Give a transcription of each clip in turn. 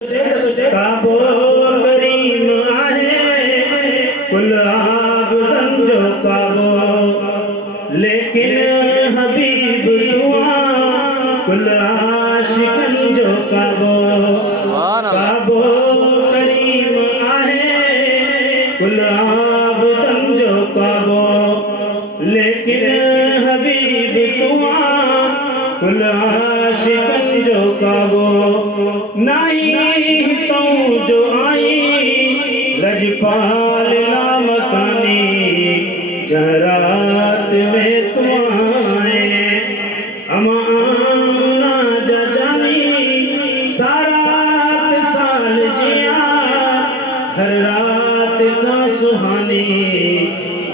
काबो करीम आहे कुल आबदन जो काबो, लेकिन हबीब दुआ कुल आशिकन जो काबो। काबो करीम आहे कुल आबदन जो काबो, लेकिन हबीब दुआ कुल आशिकन जो काबो। नहीं तो जो आई लजपाल नामकानी जहरात में तुम आए, अमाना जानी सारा साल जिया हर रात का सुहानी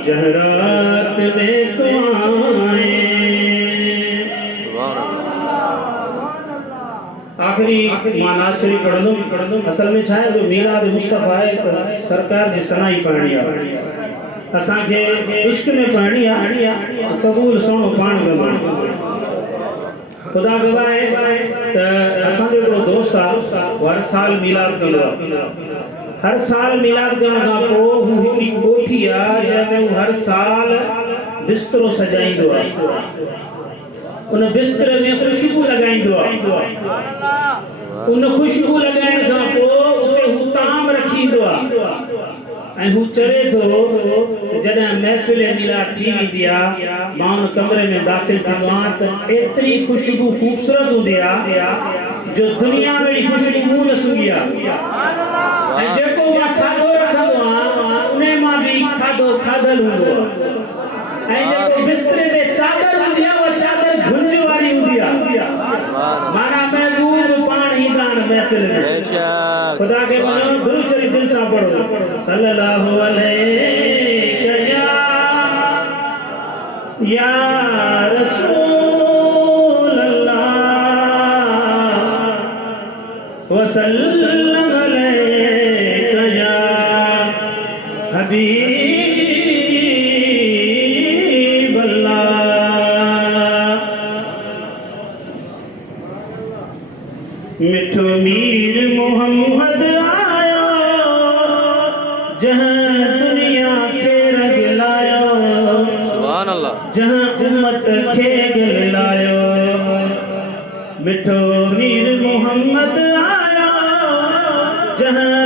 जहरात में तुम आए। आखिरी मानात शरीफ पढ़ंदुमि। असल में छा है जो मीलाद मुस्तफ़ा है तो सरकार जी सनाई पढ़णी है, असांखे इश्क में पढ़णी है, कबूल सोनो पाण गवा। खुदा गवाह है त असांजो हिकिड़ो दोस्त आहे हर साल मीलाद कंदो आहे। हर साल मीलाद करण खां पोइ हू हिकिड़ी कोठी आहे जंहिंमें हू हर साल बिस्तरो सजाईंदो आहे। उन बिस्तर में खुशबू लगाईंदो आहे। उन खुशबू लगाइण खां पोइ उते हू ताम रखींदो आहे ऐं हू चरे थो जॾहिं महफ़िल मीलाद थी वेंदी आहे, मां उन कमरे में दाख़िल थींदो आहियां त एतिरी खुशबू ख़ूबसूरत हूंदी आहे जो दुनिया में अहिड़ी खुशबू मूं न सुंघी आहे। ऐं जेको मां खाधो रखंदो आहियां उन मां बि खाधो खाधल हूंदो आहे। ऐं जेको बिस्तरे ते चादर हूंदी आहे उहा चादर घुंज वारी हूंदी आहे। माना महबूब पाणी दान महफिल में खुदा के मनो दुरूद शरीफ दिल से पढ़ो सल्लल्लाहु अलैहि या रसूल अल्लाह व सल्लम अलैहि या हबीब अल्लाह। मिठो मीर मोहम्मद आयो जहां दुनिया के रंग लायो, सुभान अल्लाह, जहां उम्मत के गल लायो। मिठो मीर मोहम्मद आयो जहां